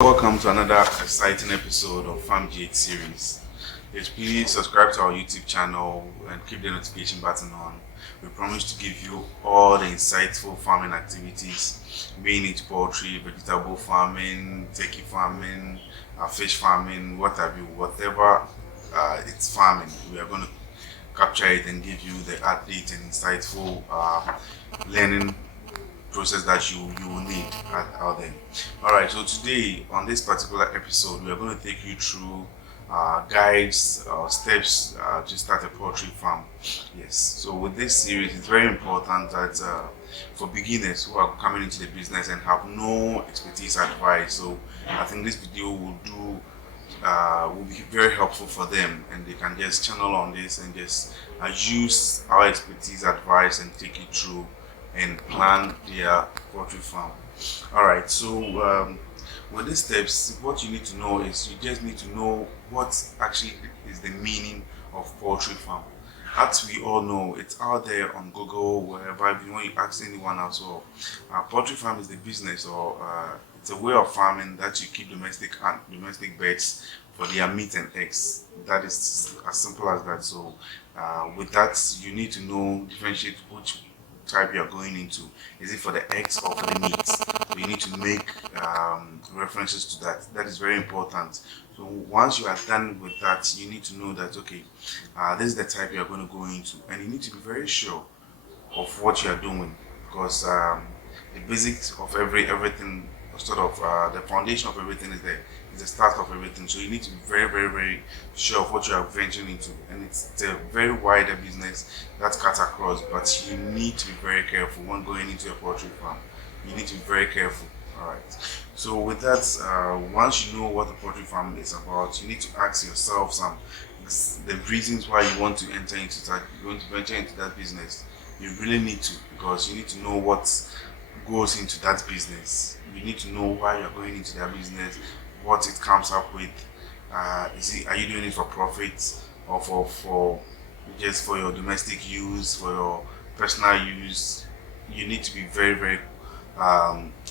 Welcome to another exciting episode of Farm G8 series. Yes, please subscribe to our YouTube channel and keep the notification button on. We promise to give you all the insightful farming activities, being it poultry, vegetable farming, turkey farming, fish farming, what have you, whatever it's farming, we are going to capture it and give you the update and insightful learning process that you will need out there. All right, so today on this particular episode we are going to take you through guides or steps to start a poultry farm. Yes, so with this series it's very important that for beginners who are coming into the business and have no expertise advice, so I think this video will be very helpful for them, and they can just channel on this and just use our expertise advice and take it through and plan their poultry farm. All right, so with these steps, what you need to know is you just need to know what actually is the meaning of poultry farm. As we all know, it's out there on Google, wherever. If you want to ask anyone as well, poultry farm is the business, or it's a way of farming that you keep domestic birds for their meat and eggs. That is as simple as that. So with that, you need to know, differentiate which type you are going into. Is it for the eggs or for the meat? So you need to make references to that. That is very important. So once you are done with that, you need to know that okay, this is the type you are going to go into, and you need to be very sure of what you are doing, because the basics of everything, sort of the foundation of everything is there. It's the start of everything. So you need to be very sure of what you are venturing into, and it's a very wider business that cuts across. But you need to be very careful when going into a poultry farm. You need to be very careful. All right. So with that, once you know what the poultry farm is about, you need to ask yourself the reasons why you want to enter into that. You want to venture into that business. You really need to, because you need to know what goes into that business. You need to know why you're going into that business, what it comes up with. Are you doing it for profit, or for just for your domestic use, for your personal use? You need to be very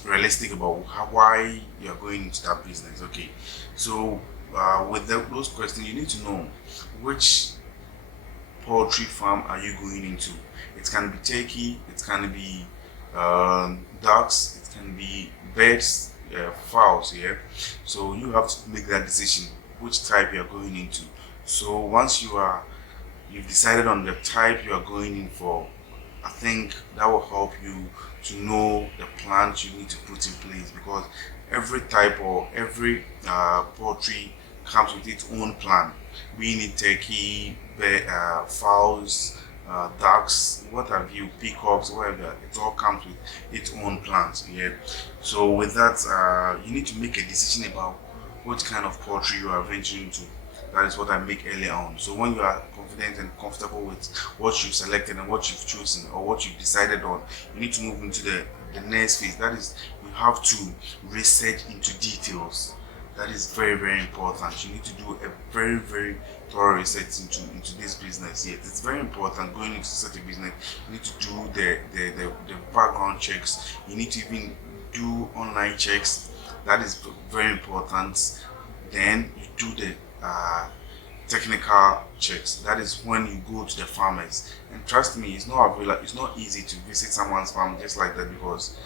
realistic about why you're going into that business. Okay, so with those questions, you need to know which poultry farm are you going into. It can be turkey, it can be ducks, it can be birds, fowls. Yeah, so you have to make that decision which type you are going into. So once you've decided on the type you are going in for, I think that will help you to know the plans you need to put in place, because every type or every poultry comes with its own plan, being it turkey, fowls, ducks, what have you, peacocks, whatever. It all comes with its own plans. Yeah. So with that, you need to make a decision about what kind of poultry you are venturing into. That is what I make earlier on. So when you are confident and comfortable with what you've selected and what you've chosen or what you've decided on, you need to move into the next phase. That is, you have to research into details. That is very important. You need to do a very thorough research into this business. Yes, it's very important going into such a business. You need to do the background checks. You need to even do online checks. That is very important. Then you do the technical checks. That is when you go to the farmers, and trust me, it's not easy to visit someone's farm just like that, because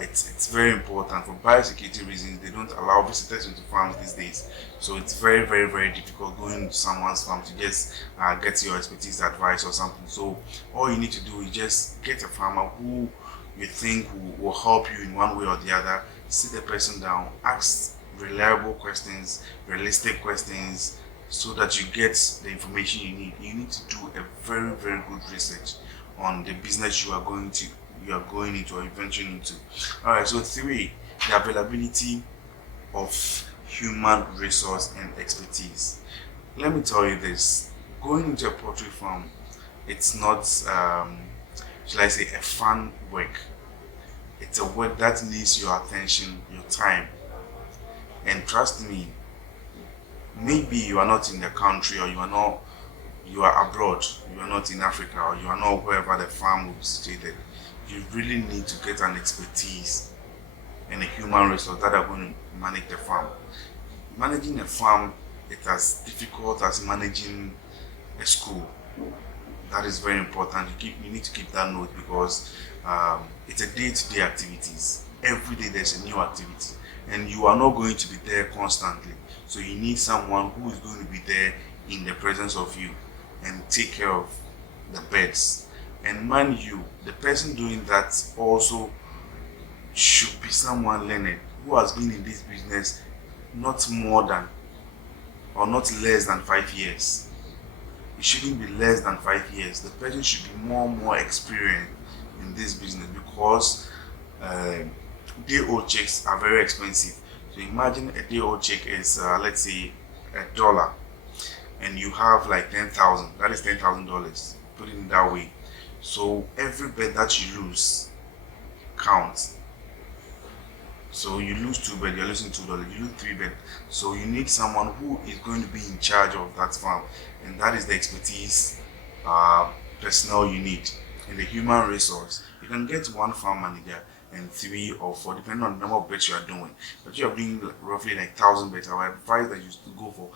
it's very important. For biosecurity reasons, they don't allow visitors into farms these days. So it's very difficult going to someone's farm to just get your expertise advice or something. So all you need to do is just get a farmer who you think will help you in one way or the other. Sit the person down, ask reliable questions, realistic questions, so that you get the information you need. You need to do a very good research on the business you are going into or venturing into. All right. So 3, the availability of human resource and expertise. Let me tell you this: going into a poultry farm, it's not shall I say, a fun work. It's a work that needs your attention, your time. And trust me, maybe you are not in the country, or you are abroad, you are not in Africa, or you are not wherever the farm will be situated. You really need to get an expertise and a human resource that are going to manage the farm. Managing a farm is as difficult as managing a school. That is very important. You need to keep that note because it's a day-to-day activities. Every day there's a new activity, and you are not going to be there constantly. So you need someone who is going to be there in the presence of you and take care of the birds. And mind you, the person doing that also should be someone learned who has been in this business not more than or not less than 5 years. It shouldn't be less than 5 years. The person should be more experienced in this business because day-old chicks are very expensive. So imagine a day-old chick is let's say $1, and you have like 10,000. That is $10,000. Put it in that way. So every bird that you lose counts. So you lose 2 birds, you're losing $2. You lose 3 birds. So you need someone who is going to be in charge of that farm, and that is the expertise personnel you need. In the human resource, you can get 1 farm manager and 3 or 4, depending on the number of birds you are doing. But you are doing roughly like 1,000 birds. I would advise that you go for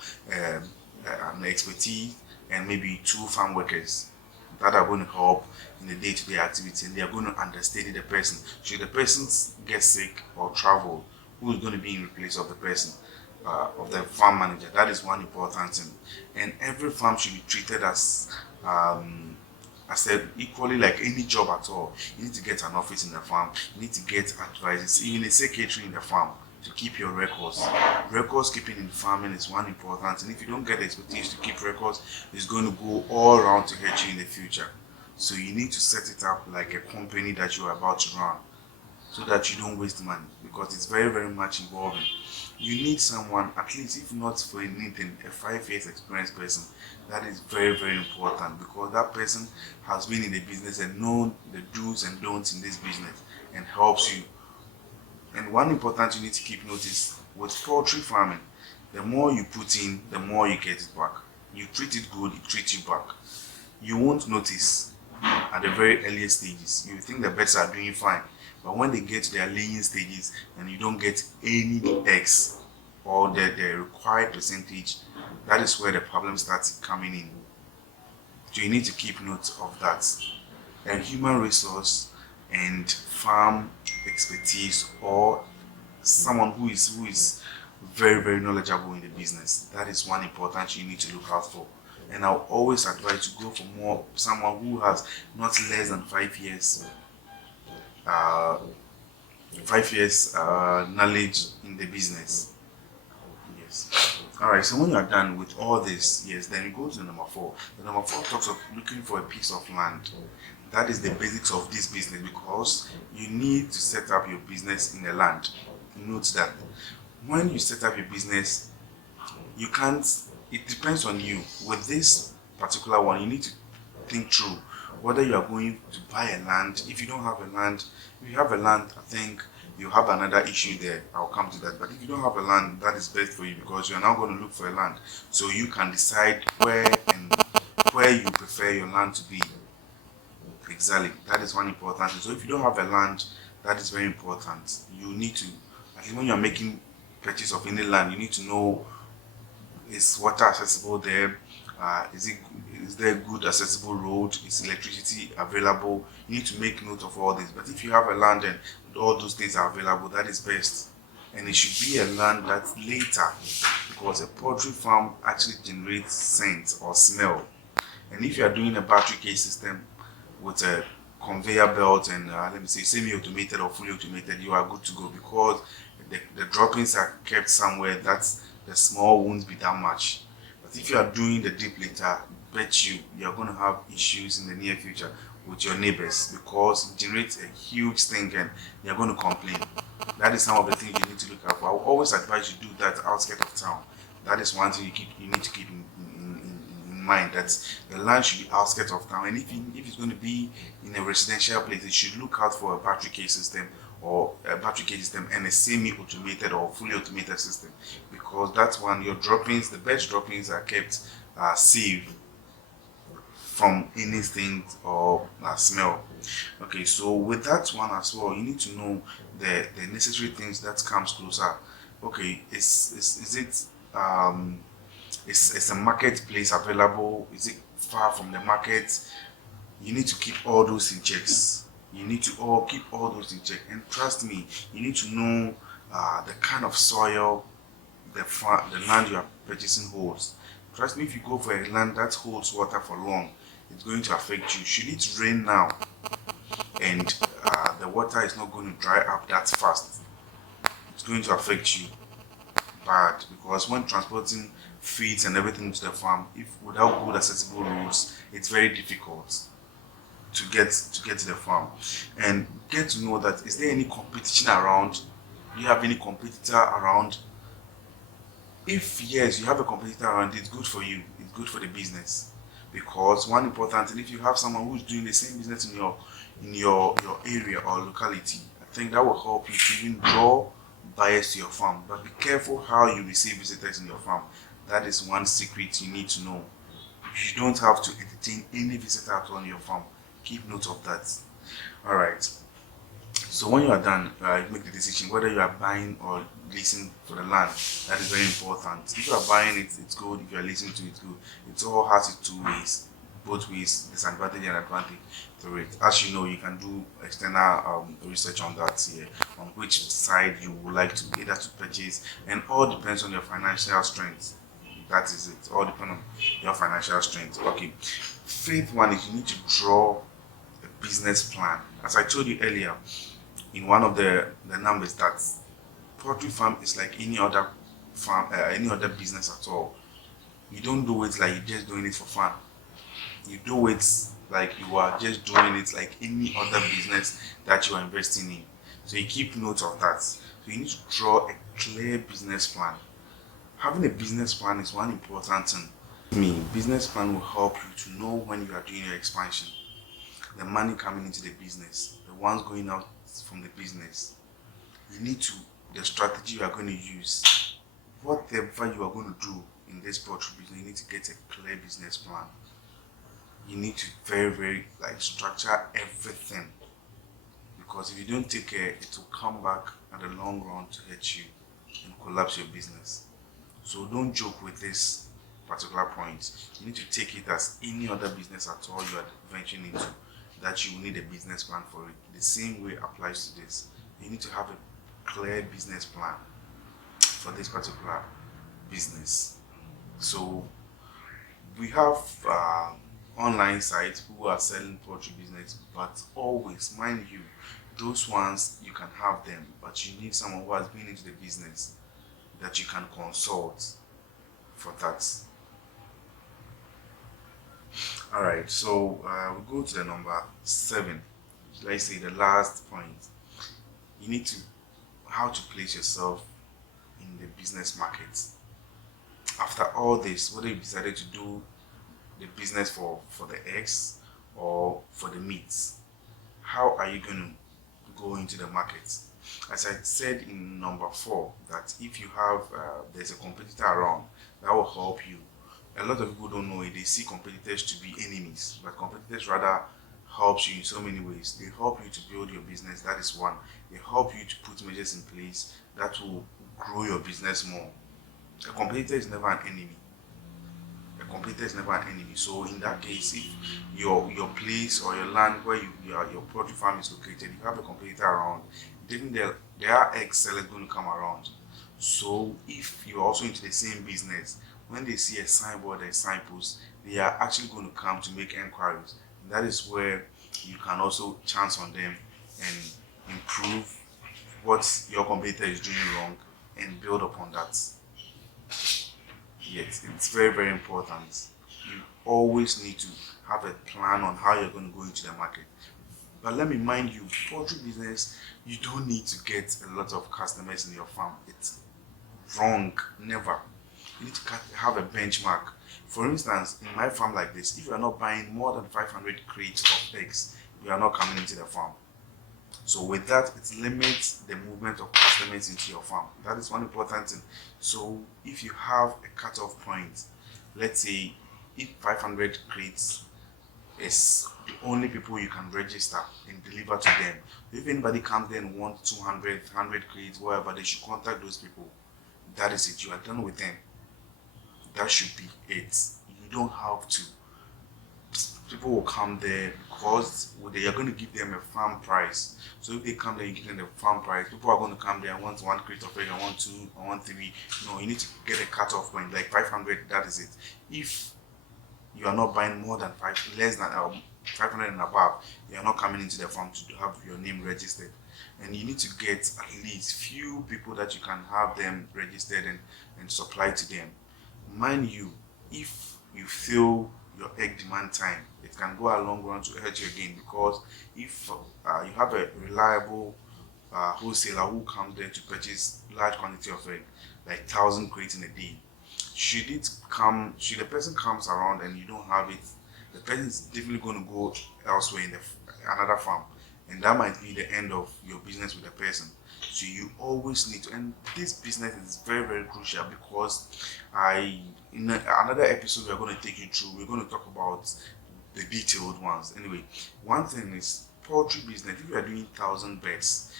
an expertise and maybe 2 farm workers that are going to help in the day-to-day activity, and they are going to understudy the person. Should the person get sick or travel, who is going to be in place of the person, of the farm manager? That is one important thing. And every farm should be treated as I said, equally like any job at all. You need to get an office in the farm. You need to get advisors, even a secretary in the farm to keep your records. Records keeping in farming is one important, and if you don't get the expertise to keep records, it's going to go all around to hurt you in the future. So you need to set it up like a company that you are about to run, so that you don't waste money, because it's very much involving. You need someone, at least if not for anything, a 5 years experienced person. That is very important, because that person has been in the business and known the do's and don'ts in this business and helps you. And one important you need to keep notice with poultry farming, the more you put in, the more you get it back. You treat it good, it treats you back. You won't notice at the very earliest stages. You think the birds are doing fine, but when they get to their laying stages and you don't get any eggs or the required percentage, that is where the problem starts coming in. So you need to keep note of that. And human resource and farm expertise, or someone who is very knowledgeable in the business, that is one important you need to look out for. And I'll always advise to go for someone who has not less than 5 years 5 years knowledge in the business. Yes. All right, so when you are done with all this, yes, then you go to the number 4. The number 4 talks of looking for a piece of land. That is the basics of this business, because you need to set up your business in the land. Note that when you set up your business, you can't, it depends on you. With this particular one, you need to think through whether you are going to buy a land. If you don't have a land, if you have a land, I think you have another issue there. I'll come to that. But if you don't have a land, that is best for you, because you're now going to look for a land. So you can decide where you prefer your land to be. Exactly. That is one important thing. So if you don't have a land, that is very important. You need to, I think when you're making purchase of any land, you need to know, is water accessible there? Is there a good accessible road? Is electricity available? You need to make note of all this. But if you have a land and all those things are available, that is best. And it should be a land that's later, because a poultry farm actually generates scent or smell. And if you are doing a battery cage system with a conveyor belt and let me say semi-automated or fully automated, you are good to go, because the droppings are kept somewhere that the smell won't be that much. But if you are doing the deep litter, bet you're going to have issues in the near future with your neighbors, because it generates a huge stink and they're going to complain. That is some of the things you need to look out for. I will always advise you do that outskirts of town. That is one thing you need to keep in mind, that the land should be outskirts of town. And if it's going to be in a residential place, it should look out for a battery cage system, or a battery cage system and a semi-automated or fully automated system, because that's one, your droppings, the best droppings are kept safe from anything or smell. Okay, so with that one as well, you need to know the necessary things that comes closer Okay, is it is a marketplace available? Is it far from the market? You need to keep all those in checks. You need to all keep all those in check. And trust me, you need to know the kind of soil the land you are purchasing holds. Trust me, if you go for a land that holds water for long, it's going to affect you. Should it rain now and the water is not going to dry up that fast, it's going to affect you bad, because when transporting feeds and everything to the farm, if without good accessible roads, it's very difficult to get to the farm. And get to know that, is there any competition around? Do you have any competitor around? If yes, you have a competitor around, it's good for you, it's good for the business. Because one important thing, if you have someone who's doing the same business in your area or locality, I think that will help you to even draw buyers to your farm. But be careful how you receive visitors in your farm. That is one secret you need to know. You don't have to entertain any visitor at all in your farm. Keep note of that. All right. So when you are done, you make the decision whether you are buying or leasing for the land. That is very important. If you are buying it, it's good. If you are leasing to it, it's good. It all has its two ways, both ways, disadvantage and advantage to it. As you know, you can do external research on that here, on which side you would like to either to purchase, and all depends on your financial strength. That is it. All depends on your financial strength. Okay. Fifth one is you need to draw a business plan. As I told you earlier, in one of the numbers, that poultry farm is like any other farm, any other business at all. You don't do it like you're just doing it for fun. You do it like you are just doing it like any other business that you are investing in. So you keep note of that. So you need to draw a clear business plan. Having a business plan is one important thing. Business plan will help you to know when you are doing your expansion, the money coming into the business, the ones going out from the business. You need to, the strategy you are going to use, whatever you are going to do in this poultry business, you need to get a clear business plan. You need to very, very like structure everything, because if you don't take care, it will come back at the long run to hurt you and collapse your business. So don't joke with this particular point. You need to take it as any other business at all you are venturing into, that you will need a business plan for it. The same way applies to this. You need to have a clear business plan for this particular business. So we have online sites who are selling poultry business, but always mind you, those ones you can have them, but you need someone who has been into the business that you can consult for that. All right, so we go to the number 7. Let's say the last point. You need to how to place yourself in the business market. After all this, whether you decided to do the business for the eggs or for the meats, how are you going to go into the market? As I said in number 4, that if you have there's a competitor around, that will help you. A lot of people don't know it. They see competitors to be enemies, but competitors rather helps you in so many ways. They help you to build your business. That is one. They help you to put measures in place that will grow your business more. A competitor is never an enemy. A competitor is never an enemy. So in that case, if your place or your land where your poultry farm is located, you have a competitor around, then there are egg sellers going to come around. So if you're also into the same business, when they see a signboard or a signpost, they are actually going to come to make inquiries. And that is where you can also chance on them and improve what your competitor is doing wrong and build upon that. Yes, it's very, very important. You always need to have a plan on how you're going to go into the market. But let me mind you, poultry business, you don't need to get a lot of customers in your farm. It's wrong. Never. You need to have a benchmark. For instance, in my farm like this, if you are not buying more than 500 crates of eggs, you are not coming into the farm. So with that, it limits the movement of customers into your farm. That is one important thing. So if you have a cutoff point, let's say if 500 crates is the only people you can register and deliver to them. If anybody comes there and wants 200, 100 crates, whatever, they should contact those people. That is it. You are done with them. That should be it. You don't have to. People will come there because they are going to give them a farm price. So if they come there, you give them the farm price. People are going to come there and want one crate of egg, I want two, I want three. No, you need to get a cut-off point, like 500. That is it. If you are not buying more than less than 500 and above, you are not coming into the farm to have your name registered. And you need to get at least few people that you can have them registered and supply to them. Mind you, if you feel your egg demand time, it can go a long run to hurt you again, because if you have a reliable wholesaler who comes there to purchase large quantity of egg, like 1,000 crates in a day, should the person comes around and you don't have it, the person is definitely going to go elsewhere in another farm, and that might be the end of your business with the person. So you always need to, and this business is very, very crucial, because in another episode we're going to take you through, we're going to talk about the detailed ones. Anyway, one thing is poultry business. If you are doing 1,000 birds,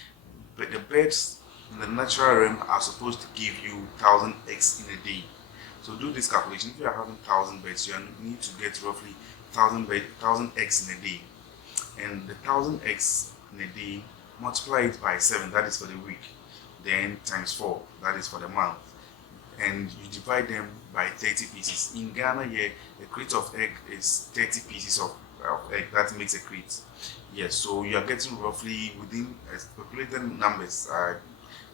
but the birds in the natural realm are supposed to give you 1,000 eggs in a day. So do this calculation. If you are having 1,000 birds, you need to get roughly 1,000 eggs in a day, and the 1,000 eggs in a day, multiply it by 7, that is for the week, then times 4, that is for the month, and you divide them by 30 pieces. In Ghana here, a crate of egg is 30 pieces of egg. That makes a crate. Yes, so you are getting roughly within calculated numbers.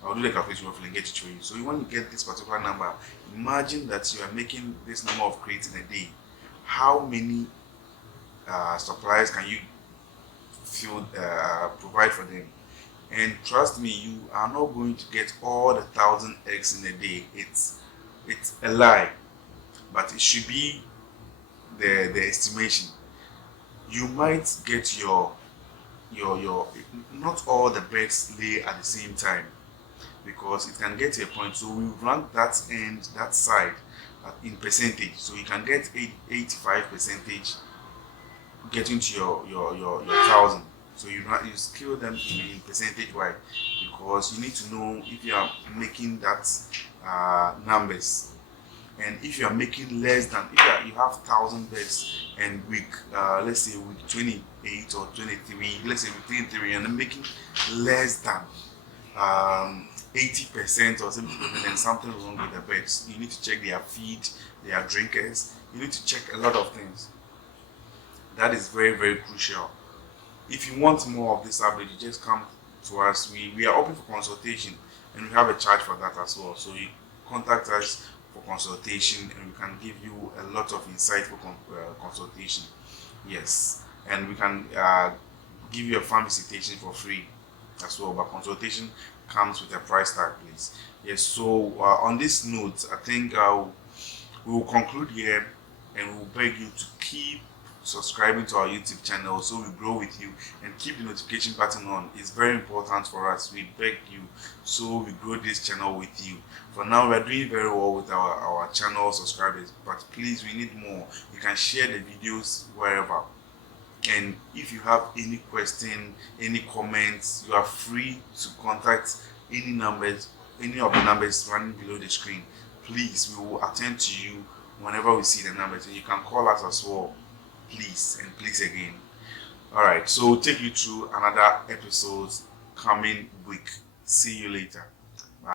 I'll do the calculation roughly and get it to you. So when you get this particular number, imagine that you are making this number of crates in a day. How many suppliers can you provide for them? And trust me, you are not going to get all the 1,000 eggs in a day. It's a lie, but it should be the estimation. You might get your not all the birds lay at the same time, because it can get to a point. So we rank that side in percentage. So you can get 85% getting to your 1,000. So you scale them in percentage wise, because you need to know if you are making that numbers. And if you are making less than, if you have 1,000 birds, and week let's say week 28 or 23, let's say week 23, and making less than 80% or 70%, then something wrong with the birds. You need to check their feed, their drinkers. You need to check a lot of things. That is very, very crucial. If you want more of this update, you just come to us. We are open for consultation, and we have a charge for that as well. So you contact us for consultation, and we can give you a lot of insightful consultation. Yes, and we can give you a farm visitation for free as well, but consultation comes with a price tag, please. Yes, so on this note, I think we will conclude here, and we will beg you to keep subscribing to our YouTube channel so we grow with you, and keep the notification button on. It's very important for us. We beg you, so we grow this channel with you. For now, we are doing very well with our channel subscribers, but please, we need more. You can share the videos wherever. And if you have any question, any comments, you are free to contact any of the numbers running below the screen. Please, we will attend to you whenever we see the numbers, and you can call us as well. Please and please again. Alright, so we'll take you through another episode coming week. See you later.